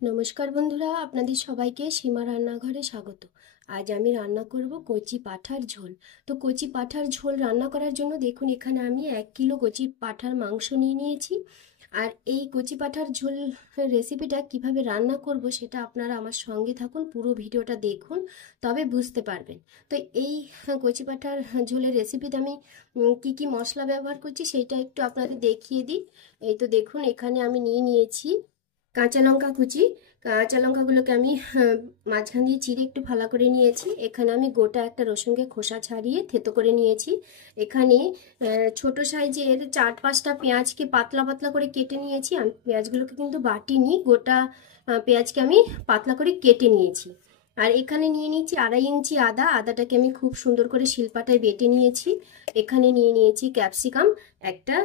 নমস্কার বন্ধুরা, আপনাদের সবাইকে সীমা রান্নাঘরে স্বাগত। আজ আমি রান্না করব কচি পাঁঠার ঝোল। তো কচি পাঁঠার ঝোল রান্না করার জন্য দেখুন, এখানে আমি 1 কিলো কচি পাঁঠার মাংস নিয়ে নিয়েছি। আর এই কচি পাঁঠার ঝোল রেসিপিটা কিভাবে রান্না করব সেটা আপনারা আমার সঙ্গে থাকুন, পুরো ভিডিওটা দেখুন, তবে বুঝতে পারবেন। তো এই কচি পাঁঠার ঝোলের রেসিপিতে আমি কি কি মশলা ব্যবহার করছি সেইটা একটু আপনাদের দেখিয়ে দিই। এই তো দেখুন, এখানে আমি নিয়ে নিয়েছি কাঁচা লঙ্কা কুচি। কাঁচা লঙ্কাগুলোকে আমি মাঝখান দিয়ে চিড়ে একটু ফালা করে নিয়েছি। এখানে আমি গোটা একটা রসুনকে খোসা ছাড়িয়ে থেতো করে নিয়েছি। এখানে ছোট সাইজের 4-5টা পেঁয়াজকে পাতলা পাতলা করে কেটে নিয়েছি। আমি পেঁয়াজগুলোকে কিন্তু বাটিনি, গোটা পেঁয়াজকে আমি পাতলা করে কেটে নিয়েছি। আর এখানে নিয়ে নিয়েছি 2.5 ইঞ্চি আদা। আদাটাকে আমি খুব সুন্দর করে শিলপাটায় বেটে নিয়েছি। এখানে নিয়ে নিয়েছি ক্যাপসিকাম, একটা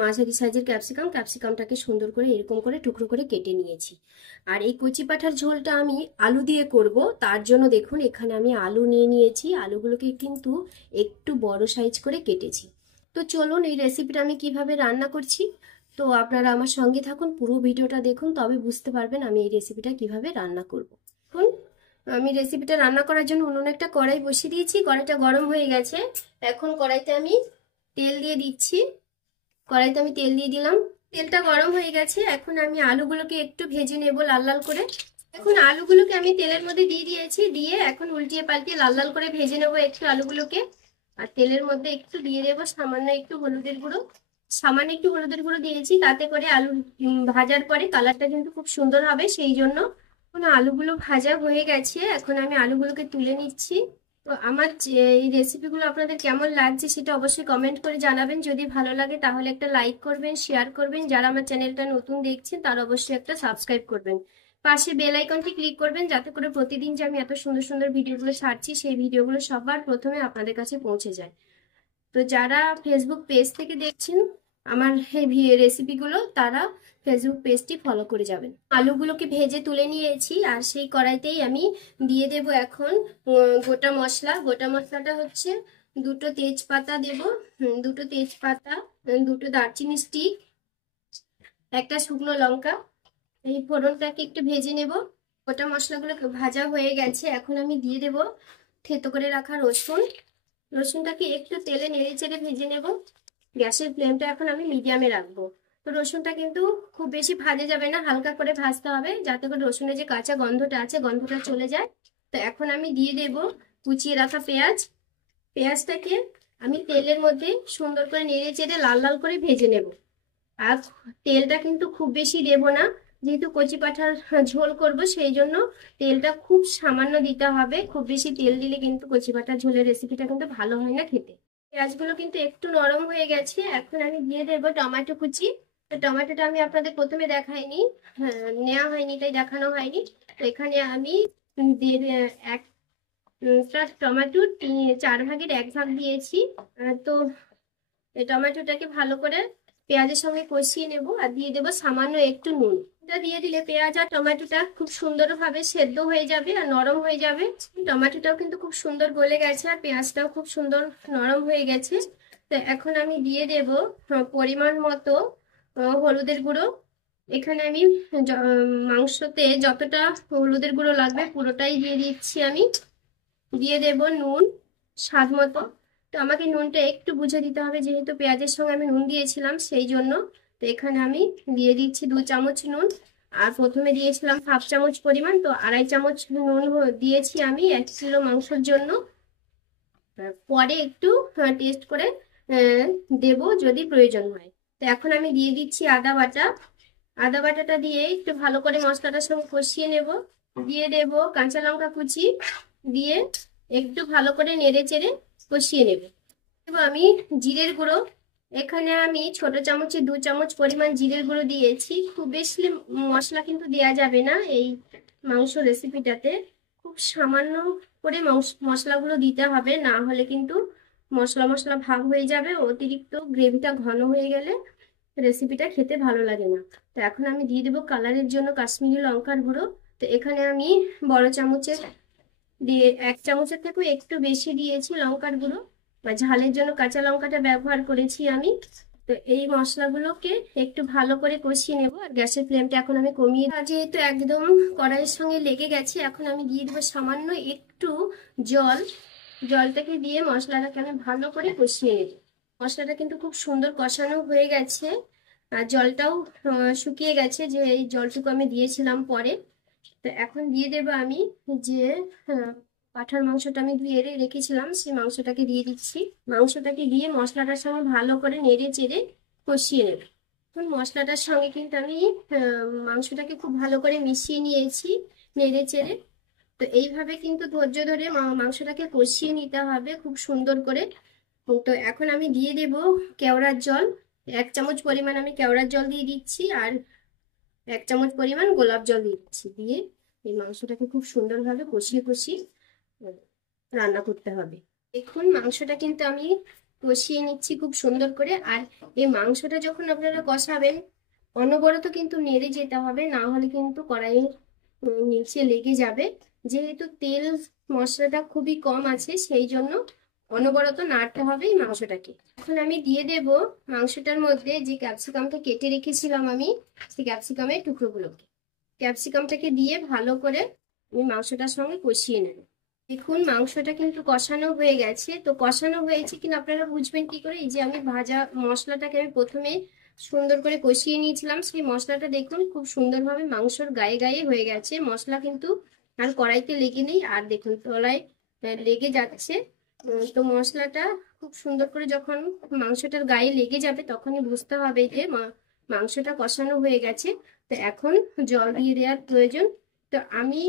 মাঝারি সাইজের ক্যাপসিকামটাকে সুন্দর করে এরকম করে টুকরো করে কেটে নিয়েছি। আর এই কচি পাঁঠার ঝোলটা আমি আলু দিয়ে করব, তার জন্য দেখুন এখানে আমি আলু নিয়ে নিয়েছি। আলুগুলোকে কিন্তু একটু বড় সাইজ করে কেটেছি। তো চলুন এই রেসিপিটা আমি কিভাবে রান্না করছি। তো আপনারা আমার সঙ্গে থাকুন, পুরো ভিডিওটা দেখুন, তবে বুঝতে পারবেন আমি এই রেসিপিটা কিভাবে রান্না করব। দেখুন, আমি রেসিপিটা রান্না করার জন্য উনুনে একটা কড়াই বসিয়ে দিয়েছি। কড়াইটা গরম হয়ে গেছে। এখন কড়াইতে আমি তেল দিয়ে দিচ্ছি। কড়াইতে আমি তেল দিয়ে দিলাম। তেলটা গরম হয়ে গেছে। এখন আমি আলুগুলোকে একটু ভেজে নেব লাল লাল করে। এখন আলুগুলোকে আমি তেলের মধ্যে দিয়ে দিয়েছি। দিয়ে এখন উল্টিয়ে পাল্টিয়ে লাল লাল করে ভেজে নেব একটু আলুগুলোকে। আর তেলের মধ্যে একটু দিয়ে দেবো সামান্য একটু হলুদের গুঁড়ো। সামান্য একটু হলুদের গুঁড়ো দিয়েছি, তাতে করে আলু ভাজার পরে কালারটা কিন্তু খুব সুন্দর হবে, সেই জন্য। এখন আলুগুলো ভাজা হয়ে গেছে। এখন আমি আলুগুলোকে তুলে নিচ্ছি। তো আমার এই রেসিপিগুলো আপনাদের কেমন লাগছে সেটা অবশ্যই কমেন্ট করে জানাবেন। যদি ভালো লাগে তাহলে একটা লাইক করবেন, শেয়ার করবেন। যারা আমার চ্যানেলটা নতুন দেখছেন তারা অবশ্যই একটা সাবস্ক্রাইব করবেন। পাশে বেল আইকনটি ক্লিক করবেন, যাতে করে প্রতিদিন যে আমি এত সুন্দর সুন্দর ভিডিওগুলো ছাড়ছি সেই ভিডিওগুলো সবার প্রথমে আপনাদের কাছে পৌঁছে যায়। তো যারা ফেসবুক পেজ থেকে দেখছেন আমার এই রেসিপিগুলো, তারা ফেসবুক পেজটি ফলো করে যাবেন। আলুগুলোকে ভেজে তুলে নিয়েছি। আর সেই কড়াইতেই আমি দিয়ে দেব এখন গোটা মশলা। গোটা মশলাটা হচ্ছে 2টো তেজপাতা দেব, 2টো তেজপাতা, 2টো দারচিনি স্টিক, একটা শুকনো লঙ্কা। এই ফোড়নটাকে একটু ভেজে নেব। গোটা মশলাগুলো ভাজা হয়ে গেছে। এখন আমি দিয়ে দেব থেতো করে রাখা রসুন। রসুনটাকে একটু তেলে নেড়ে চেড়ে ভেজে নেব। গ্যাসের ফ্লেমটা এখন আমি মিডিয়ামে রাখবো। তো রসুনটা কিন্তু খুব বেশি ভাজা যাবে না, হালকা করে ভাজতে হবে, যাতে করে রসুনের যে কাঁচা গন্ধটা আছে গন্ধটা চলে যায়। তো এখন আমি দিয়ে দেব কুচিয়ে রাখা পেঁয়াজ। পেঁয়াজটাকে আমি তেলের মধ্যে সুন্দর করে নেড়ে চেড়ে লাল লাল করে ভেজে নেব। আর তেলটা কিন্তু খুব বেশি দেব না, যেহেতু কচি পাঁঠার ঝোল করব, সেই জন্য তেলটা খুব সামান্য দিতে হবে। খুব বেশি তেল দিলে কিন্তু কচি পাঁঠার ঝোলের রেসিপিটা কিন্তু ভালো হয় না খেতে। পেঁয়াজগুলো কিন্তু একটু নরম হয়ে গেছে। এখন আমি দিয়ে দেবো টমেটো কুচি। তো টমেটোটা আমি আপনাদের প্রথমে দেখাইনি, নেওয়া হয়নি, তাই দেখানো হয়নি। তো এখানে আমি একটা টমেটো 4 ভাগের 1 ভাগ দিয়েছি। তো এই টমেটোটাকে ভালো করে পেঁয়াজের সঙ্গে কষিয়ে নেব। আর দিয়ে দেবো সামান্য একটু নুন। এটা দিয়ে দিলে পেঁয়াজ আর টমেটোটা খুব সুন্দরভাবে সেদ্ধ হয়ে যাবে আর নরম হয়ে যাবে। টমেটোটাও কিন্তু খুব সুন্দর গলে গেছে আর পেঁয়াজটাও খুব সুন্দর নরম হয়ে গেছে। তো এখন আমি দিয়ে দেব পরিমাণ মতো হলুদের গুঁড়ো। এখানে আমি মাংসতে যতটা হলুদের গুঁড়ো লাগবে পুরোটাই দিয়ে দিচ্ছি আমি। দিয়ে দেব নুন স্বাদ মতো। তো আমাকে নুনটা একটু বুঝে দিতে হবে, যেহেতু পেঁয়াজের সঙ্গে আমি নুন দিয়েছিলাম, সেই জন্য। তো এখানে আমি দিয়ে দিচ্ছি 2 চামচ নুন। আর প্রথমে দিয়েছিলাম হাফ চামচ পরিমাণ, তো 2.5 চামচ নুন দিয়েছি আমি 1 কিলো মাংসের জন্য। পরে একটু টেস্ট করে দেব যদি প্রয়োজন হয়। তো এখন আমি দিয়ে দিচ্ছি আদা বাটা। আদা বাটাটা দিয়ে একটু ভালো করে মশলাটার সঙ্গে কষিয়ে নেব। দিয়ে দেব কাঁচা লঙ্কা কুচি, দিয়ে একটু ভালো করে নেড়ে চেড়ে কষিয়ে নেব। এবার আমি জিরের গুঁড়ো, এখানে আমি ছোট চামচে 2 চামচ পরিমাণ জিরের গুঁড়ো দিয়েছি। খুব বেশি মশলা কিন্তু দেওয়া যাবে না এই মাংস রেসিপিটাতে, খুব সামান্য করে মশলাগুলো দিতে হবে, না হলে কিন্তু মশলা মশলা ভাব হয়ে যাবে। অতিরিক্ত গ্রেভিটা ঘন হয়ে গেলে রেসিপিটা খেতে ভালো লাগে না। তো এখন আমি দিয়ে দেবো কালারের জন্য কাশ্মীরি লঙ্কার গুঁড়ো। তো এখানে আমি বড় চামচের 1 চামচের থেকেও একটু বেশি দিয়েছি লঙ্কার গুঁড়ো, বা ঝালের জন্য কাঁচা লঙ্কাটা ব্যবহার করেছি আমি। তো এই মশলাগুলোকে একটু ভালো করে কষিয়ে নেব। আর গ্যাসের ফ্লেমটা এখন আমি কমিয়ে, যেহেতু একদম কড়াইয়ের সঙ্গে লেগে গেছে, এখন আমি দিয়ে দেবো সামান্য একটু জল। জলটাকে দিয়ে মশলাটাকে আমি ভালো করে কষিয়ে নেব। মশলাটা কিন্তু খুব সুন্দর কষানো হয়ে গেছে, আর জলটাও শুকিয়ে গেছে, যে এই জলটুকু আমি দিয়েছিলাম পরে। তো এখন দিয়ে দেবো আমি যে পাঁঠার মাংসটা আমি ধুয়ে রেখেছিলাম, সেই মাংসটাকে দিয়ে দিচ্ছি। মাংসটাকে দিয়ে মশলাটার সঙ্গে ভালো করে নেড়ে চেড়ে কষিয়ে নেব। এখন মশলাটার সঙ্গে কিন্তু আমি মাংসটাকে খুব ভালো করে মিশিয়ে নিয়েছি নেড়ে চেড়ে। তো এইভাবে কিন্তু ধৈর্য ধরে মাংসটাকে কষিয়ে নিতে হবে খুব সুন্দর করে। তো এখন আমি দিয়ে দেব কেওড়ার জল। 1 চামচ পরিমাণ আমি কেওড়ার জল দিয়ে দিচ্ছি, আর 1 চামচ পরিমাণ গোলাপ জল দিয়ে দিচ্ছি। দিয়ে এই মাংসটাকে খুব সুন্দরভাবে কষিয়ে কষিয়ে রান্না করতে হবে। দেখুন মাংসটা কিন্তু আমি কষিয়ে নিচ্ছি খুব সুন্দর করে। আর এই মাংসটা যখন আপনারা কষাবেন, অনবরত কিন্তু নেড়ে যেতে হবে, না হলে কিন্তু কড়াইয়ের নিচে লেগে যাবে। যেহেতু তেল মশলাটা খুবই কম আছে, সেই জন্য অনবরত নাড়তে হবে এই মাংসটাকে। এখন আমি দিয়ে দেব মাংসটার মধ্যে যে ক্যাপসিকামটা কেটে রেখেছিলাম আমি, সেই ক্যাপসিকামের টুকরোগুলোকে। ক্যাপসিকামটাকে দিয়ে ভালো করে আমি মাংসটার সঙ্গে কষিয়ে নেব। দেখুন মাংসটা কিন্তু কষানো হয়ে গেছে। তো কষানো হয়েছে কিনা আপনারা বুঝবেন কি করে? এই যে আমি ভাজা মশলাটাকে আমি প্রথমে সুন্দর করে কষিয়ে নিয়েছিলাম, সেই মশলাটা দেখুন খুব সুন্দরভাবে মাংসর গায়ে গায়ে হয়ে গেছে। মশলা কিন্তু আর কড়াইতে লেগে নেই, আর দেখুন তলায় লেগে যাচ্ছে। তো মশলাটা খুব সুন্দর করে যখন মাংসটার গায়ে লেগে যাবে, তখনই বুঝতে হবে যে মাংসটা কষানো হয়ে গেছে। তো এখন জল দিয়ে দেওয়ার প্রয়োজন। তো আমি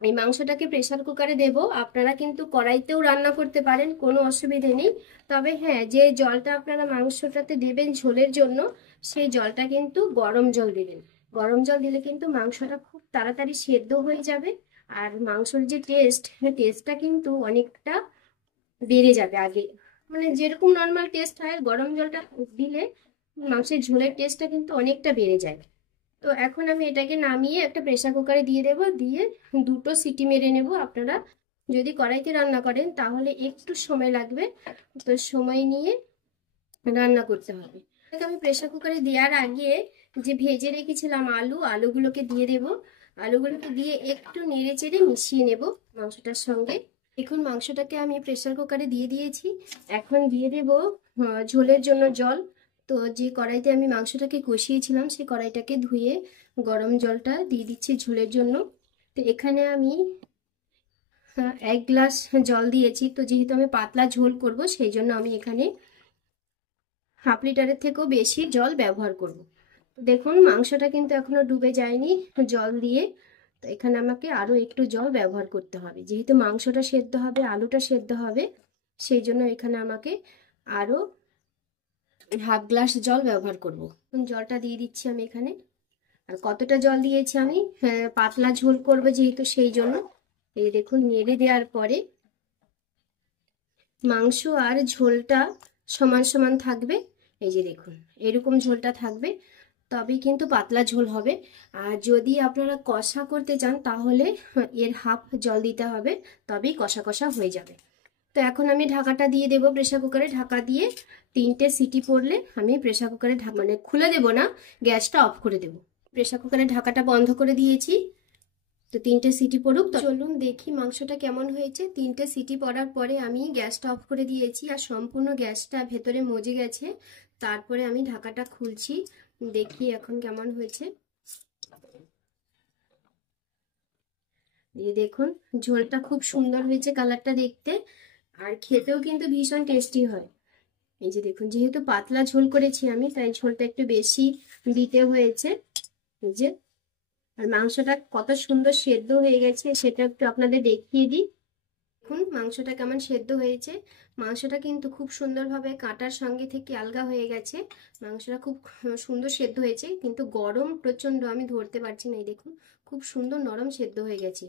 এই মাংসটাকে প্রেসার কুকারে দেব। আপনারা কিন্তু কড়াইতেও রান্না করতে পারেন, কোনো অসুবিধে নেই। তবে হ্যাঁ, যে জলটা আপনারা মাংসটাতে দেবেন ঝোলের জন্য, সেই জলটা কিন্তু গরম জল দেবেন। গরম জল দিলে কিন্তু মাংসটা খুব তাড়াতাড়ি সেদ্ধ হয়ে যাবে, আর মাংসর যে টেস্টটা কিন্তু অনেকটা বেড়ে যাবে। আগে মানে যেরকম নর্মাল টেস্ট হয়, গরম জলটা দিলে মাংসের ঝোলের টেস্টটা কিন্তু অনেকটা বেড়ে যায়। তো এখন আমি এটাকে নামিয়ে একটা প্রেসার কুকারে দিয়ে দেব। দিয়ে 2টো সিটি মেরে নেব। আপনারা যদি কড়াইতে রান্না করেন তাহলে একটু সময় লাগবে, তো সময় নিয়ে রান্না করতে হবে। আমি প্রেসার কুকারে দেওয়ার আগে যে ভেজে রেখেছিলাম আলুগুলোকে দিয়ে দেব। আলুগুলোকে দিয়ে একটু নেড়ে চেড়ে মিশিয়ে নেব মাংসটার সঙ্গে। এখন মাংসটাকে আমি প্রেসার কুকারে দিয়ে দিয়েছি। এখন দিয়ে দেব ঝোলের জন্য জল। তো যে কড়াইতে আমি মাংসটাকে কষিয়েছিলাম, সেই কড়াইটাকে ধুয়ে গরম জলটা দিয়ে দিচ্ছি ঝোলের জন্য। তো এখানে আমি 1 গ্লাস জল দিয়েছি। তো যেহেতু আমি পাতলা ঝোল করব, সেই জন্য আমি এখানে হাফ লিটারের থেকেও বেশি জল ব্যবহার করব। দেখুন মাংসটা কিন্তু এখনো ডুবে যায়নি জল দিয়ে। তো এখানে আমাকে আরো একটু জল ব্যবহার করতে হবে, যেহেতু মাংসটা সেদ্ধ হবে, আলুটা সেদ্ধ হবে, সেই জন্য এখানে আমাকে আরো হাফ গ্লাস জল ব্যবহার করব। জলটা দিয়ে দিচ্ছি আমি এখানে। আর কতটা জল দিয়েছি আমি, পাতলা ঝোল করব যেহেতু, সেই জন্য। এই দেখুন নেড়ে দেওয়ার পরে মাংস আর ঝোলটা সমান সমান থাকবে। এই যে দেখুন এরকম ঝোলটা থাকবে, তবেই কিন্তু পাতলা ঝোল হবে। আর যদি আপনারা কষা করতে চান, তাহলে এর হাফ জল দিতে হবে, তবেই কষা কষা হয়ে যাবে। তো এখন আমি ঢাকাটা দিয়ে দেবো প্রেসার কুকারে। ঢাকা দিয়ে 3টে সিটি পড়লে আমি প্রেসার কুকারে মানে খুলে দেবো না, গ্যাসটা অফ করে দেবো। প্রেসার কুকারের ঢাকাটা বন্ধ করে দিয়েছি। তো 3টে সিটি পড়ুক। তো চলুন দেখি মাংসটা কেমন হয়েছে। 3টে সিটি পড়ার পরে আমি গ্যাসটা অফ করে দিয়েছি, আর সম্পূর্ণ গ্যাসটা ভেতরে মজে গেছে। তারপরে আমি ঢাকাটা খুলছি, দেখি এখন কেমন হয়েছে। দিয়ে দেখুন ঝোলটা খুব সুন্দর হয়েছে, কালারটা দেখতে, আর খেতেও কিন্তু ভীষণ টেস্টি হয়। এই যে দেখুন, যেহেতু পাতলা ঝোল করেছি আমি, তাই ঝোলটা একটু বেশি দিতে হয়েছে। এই যে, আর মাংসটা কত সুন্দর সেদ্ধ হয়ে গেছে সেটা একটু আপনাদের দেখিয়ে দিই। দেখুন মাংসটা কেমন সেদ্ধ হয়েছে। মাংসটা কিন্তু খুব সুন্দরভাবে কাঁটার সঙ্গে থেকে আলগা হয়ে গেছে। মাংসটা খুব সুন্দর সেদ্ধ হয়েছে, কিন্তু গরম প্রচন্ড, আমি ধরতে পারছি না। এই দেখুন খুব সুন্দর নরম সেদ্ধ হয়ে গেছে।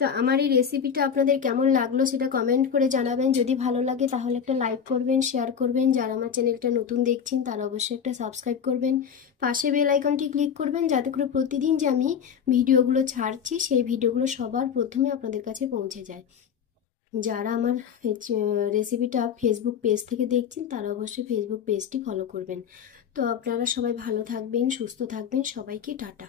তো আমার এই রেসিপিটা আপনাদের কেমন লাগলো সেটা কমেন্ট করে জানাবেন। যদি ভালো লাগে তাহলে একটা লাইক করবেন, শেয়ার করবেন। যারা আমার চ্যানেলটা নতুন দেখছেন তারা অবশ্যই একটা সাবস্ক্রাইব করবেন। পাশে বেল আইকনটি ক্লিক করবেন, যাতে করে প্রতিদিন যে আমি ভিডিওগুলো ছাড়ছি, সেই ভিডিওগুলো সবার প্রথমে আপনাদের কাছে পৌঁছে যায়। যারা আমার রেসিপিটা ফেসবুক পেজ থেকে দেখছেন তারা অবশ্যই ফেসবুক পেজটি ফলো করবেন। তো আপনারা সবাই ভালো থাকবেন, সুস্থ থাকবেন, সবাইকে টাটা।